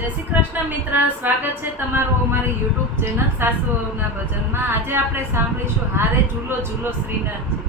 જય શ્રી કૃષ્ણ મિત્ર, સ્વાગત છે તમારું અમારી યુટ્યુબ ચેનલ સાસુના ભજનમાં. આજે આપણે સાંભળીશું હારે ઝૂલો ઝૂલો શ્રીનાથજી.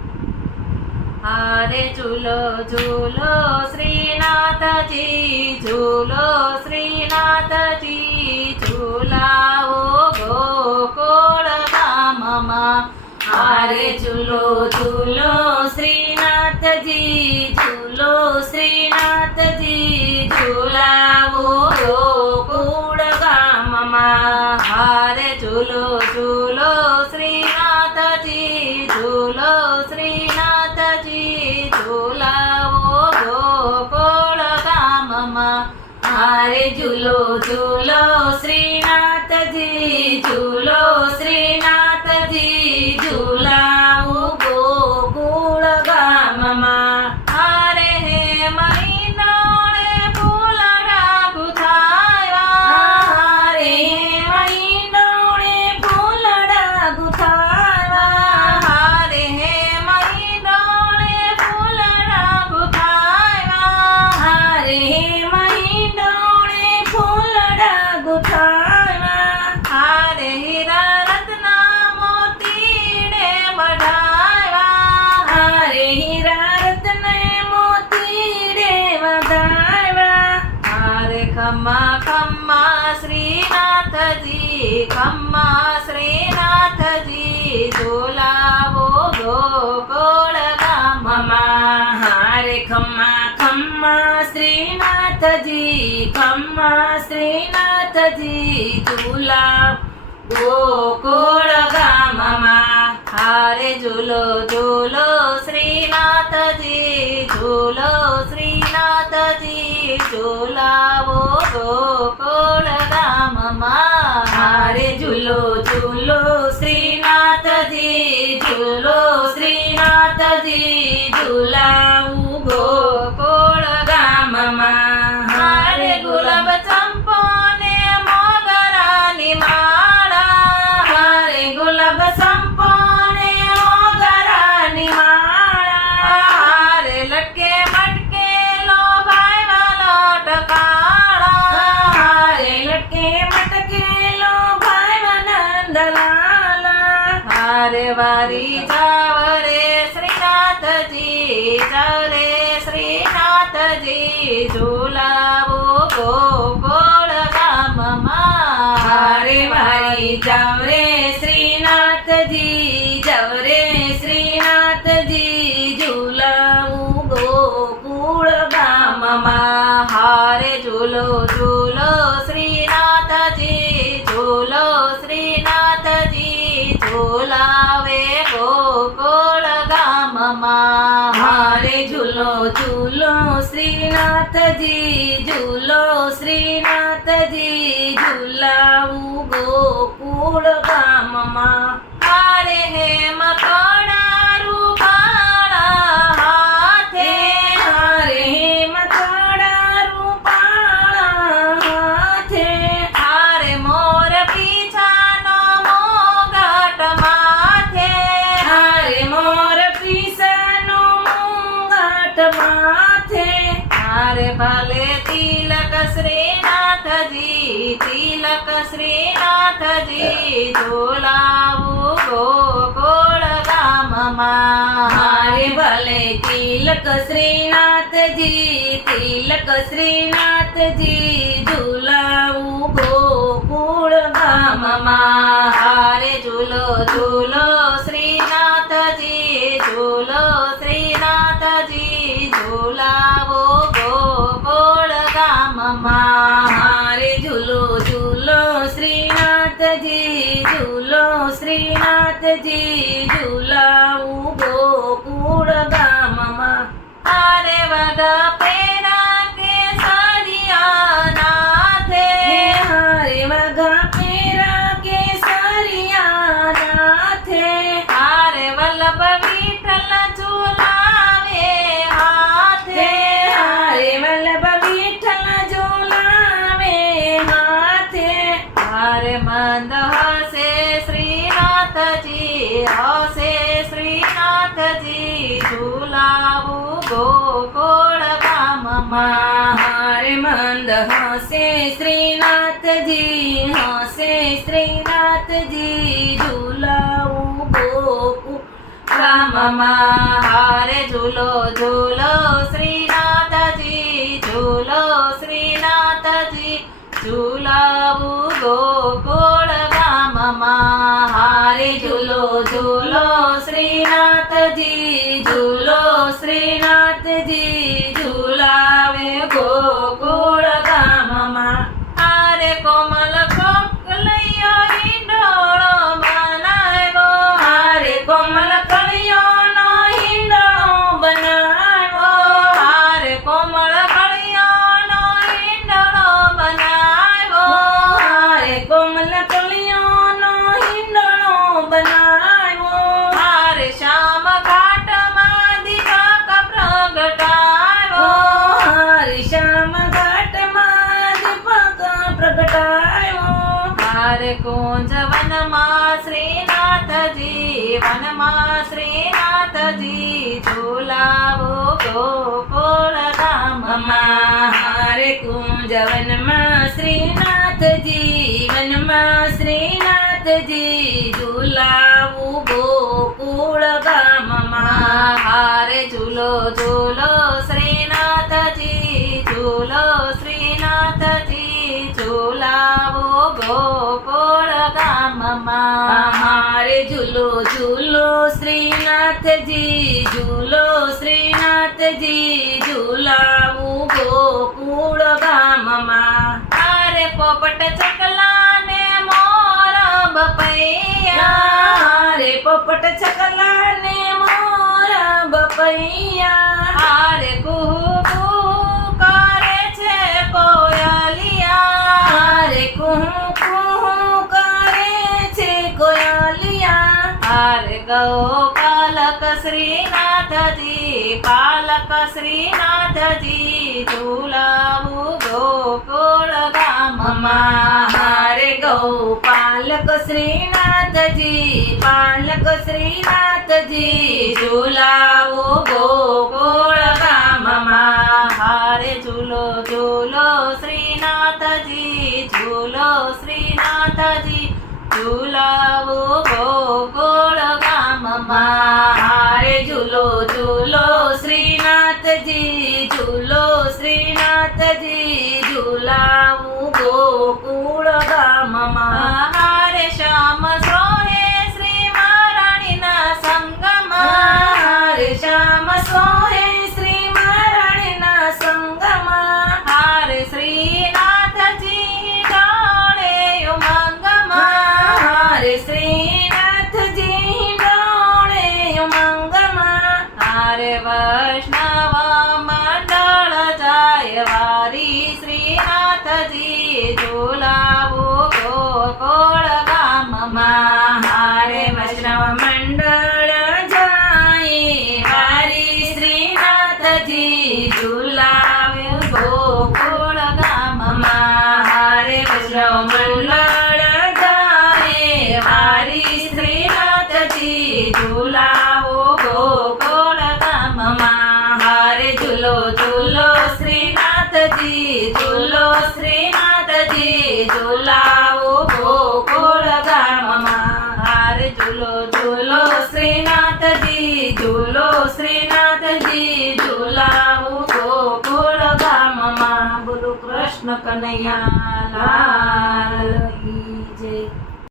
હારે ઝૂલો ઝૂલો શ્રીનાથજી, ઝૂલો શ્રીનાથજી, ઝૂલાવો ગોકુળ ગામમાં. હારે ઝૂલો ઝૂલો શ્રીનાથજી, ઝૂલો શ્રીનાથજી, ઝૂલાવો ગોકુળ ગામમાં. હારે ઝૂલો ઝૂલો શ્રીનાથજી, ઝૂલો શ્રીનાથજી, ઝૂલાવો ગોકુળ ગામમાં. હારે ઝૂલો ઝૂલો શ્રીનાથજી, ઝૂલો શ્રીનાથજી, ઝૂલાવો ગોકુળ ગામમાં. હારે હે મહિનાણે ફૂલડા ગુથાવ્યા, હારે હે મહિનાણે ફૂલડા ગુથાવ્યા, હારે હે મહિનાણે ફૂલડા ગુથાવ્યા, હારે હે મહિનાણે ફૂલડા ગુથાવ્યા. હારે હીરા રત્ના મોતીને મઢાવ્યા, હારે હીરા રત્ને મોતીને વધાવ્યા. હારે ખમ્મા ખમ્મા શ્રીનાથજી, ખમ્મા શ્રીનાથજી, ઝૂલાવો ગોકુળ ગામમાં. હારે ખમ્મા ખમ્મા શ્રીનાથજી, ખમ્મા શ્રીનાથજી, ઝૂલાવો ગોકુળ ગામમાં. હારે ઝૂલો ઝૂલો શ્રીનાથજી, ઝૂલો શ્રીનાથજી, ઝૂલાવો ગોકુળ ગામમાં. હારે ઝૂલો ઝૂલો શ્રીનાથજી, ઝૂલો શ્રીનાથજી, ઝૂલાવું ગોકુળ ગામમાં. હારે ગુલાબ ચંપો ને મોગરાની માળા, હારે ગુલાબ ચંપો ને મોગરાની માળા, હારે લટકે મટકે લો ભાઈ વાલો ટકાળા, હારે લટકે મટકે લો ભાઈ વનંદલાલા. હારે વારી જાવ રે શ્રીનાથજી, જાવ રે શ્રીનાથજી, ઝૂલાવો ગોકુળ ગામમાં. હારે વારી જાવ રે શ્રીનાથજી, જાવ રે શ્રીનાથજી, ઝૂલાવું ગોકુળ ગામમાં. હારે ઝૂલો ઝૂલો શ્રીનાથજી, ઝૂલો શ્રીનાથજી, ઝૂલાવે ગોકુળ ગામમાં. હારે ઝૂલો ઝૂલો શ્રીનાથજી, ઝૂલો શ્રીનાથજી, ઝૂલાવું ગોકુળ ગામમાં. હારે હે મકડા રૂપાળા હાથે, હારે હે મકડા રૂપાળા હાથે, હારે મોર પીછાનો મોગટ માથે, હારે મોર પીછાનો મોગટ માથે. હારે ભલે તિલક શ્રીનાથજી, તિલક શ્રીનાથજી, ઝૂલાવું ગોકુળ ગામમાં. હારે ભલે તિલક શ્રીનાથજી, તિલક શ્રીનાથજી, ઝૂલાવું ગોકુળ ગામમાં. હારે ઝૂલો ઝૂલો શ્રીનાથજી, ઝૂલો શ્રીનાથજી, ઝૂલાવો ગોકુળ ગામમાં. હારે ઝૂલો ઝૂલો શ્રીનાથજી, ઝૂલો શ્રીનાથજી, ઝૂલાવું ગોકુળ ગામમાં. હારે વગા પેરા કેસરિયા નાથે, હારે વગા પેરા કેસરિયા નાથે, હારે વલ્લભ વિઠ્ઠલ ઝૂલાવે હાથે, હારે વલ્લભ વિઠ્ઠલ ઝૂલાવે હાથે. હારે મંદ હસે શ્રીનાથજી, હસે શ્રીનાથજી, ઝૂલાવું ગોકુળ ગામમાં. હારે મંદ હસે શ્રીનાથજી, હસે શ્રીનાથજી, ઝુલાવું ગોકુળ ગામમાં. હારે ઝૂલો ઝૂલો શ્રીનાથજી, ઝૂલો શ્રીનાથજી, ઝુલાવું ગોકુળ ગામમાં. હારે ઝૂલો ઝૂલો શ્રીનાથજી, ઝૂલો શ્રીનાથજી, ઝુલાવે ગોકુળ ગામમાં. હારે કોમલ કોકલૈયો હિંડોળો બનાવ્યો, હારે કોમલ કળિયોનો હિંડોળો બનાવ્યો, હારે કોમળ કળિયોનો હિંડોળો બનાવ્યો, હારે કોમલ કળિયોનો હિંડોળો બનાવ્યો. હારે શ્યામ ઘાટમાં દીપક પ્રગટાવ્યો, હારે શ્યામ ઘાટમાં દીપક પ્રગટાવ્યો. હારે કુંજ વનમાં શ્રીનાથજી, વનમાં શ્રીનાથજી, ઝુલાવો ગોકુળ ગામમાં. હારે કુંજ વનમાં શ્રીનાથજી, વનમાં શ્રીનાથજી, ઝુલાવું ગોકુળ ગામમાં. હારે ઝૂલો ઝૂલો શ્રીનાથજી, ઝૂલો શ્રીનાથજી, ઝુલાવો ગોકુળ ગામમાં. હારે ઝૂલો ઝૂલો શ્રીનાથજી, ઝૂલો શ્રીનાથજી, ઝુલાવું ગોકુળ ગામમાં. હારે પોપટ ચકલાને મોર બપૈયા, હારે પોપટ ચકલાને મોર બપૈયા. હારે કુહુ કુહુ કરે છે કોયલિયા, હારે કુહુ કુહુ કરે છે કોયલિયા. હારે ગોપાલક શ્રીનાથજી, પાલક શ્રીનાથજી, ઝુલાવું ગોકુળ ગામમાં. હારે ગોપાલક શ્રીનાથજી, પાલક શ્રીનાથજી, ઝુલાવું ગોકુળ ગામમાં. હારે ઝૂલો ઝૂલો શ્રીનાથજી, ઝૂલો શ્રીનાથજી, ઝુલાવું ગોકુળ ગામમાં. હારે ઝૂલો ઝૂલો શ્રીનાથજી, ઝૂલો શ્રીનાથજી, ઝુલાવું ગોકુળ ગામમાં. હારે શ્યામ સોહે શ્રી મહારાણીના સંગમાં, હારે શ્યામ સોહે શ્રી મહારાણીના સંગમાં. હારે શ્રીનાથજી ડોળે ઉમંગમાં, હારે શ્રીનાથજી ડોળે ઉમંગમાં. હારે વૈષ્ણવ મંડળ જાય વારી શ્રીનાથજી, ઝુલાવું ગોકુળ ગામમાં. હારે વૈષ્ણવ મંડળ જાય વારી શ્રીનાથજી, ઝુલાવું ગોકુળ ગામમાં. હારે વૈષ્ણવ મંડળ જાય વારી શ્રીનાથજી, ઝુલાવું ગોકુળ ગામમાં. હારે ઝૂલો ઝૂલો શ્રીનાથજી, ઝૂલો શ્રીનાથજી, ઝુલાવું ગોકુળ ગામમાં. હારે ઝૂલો ઝૂલો શ્રીનાથજી, ઝૂલો શ્રીનાથજી, ઝુલાવું ગોકુળ ગામમાં. બોલો કૃષ્ણ કનૈયા લાલ.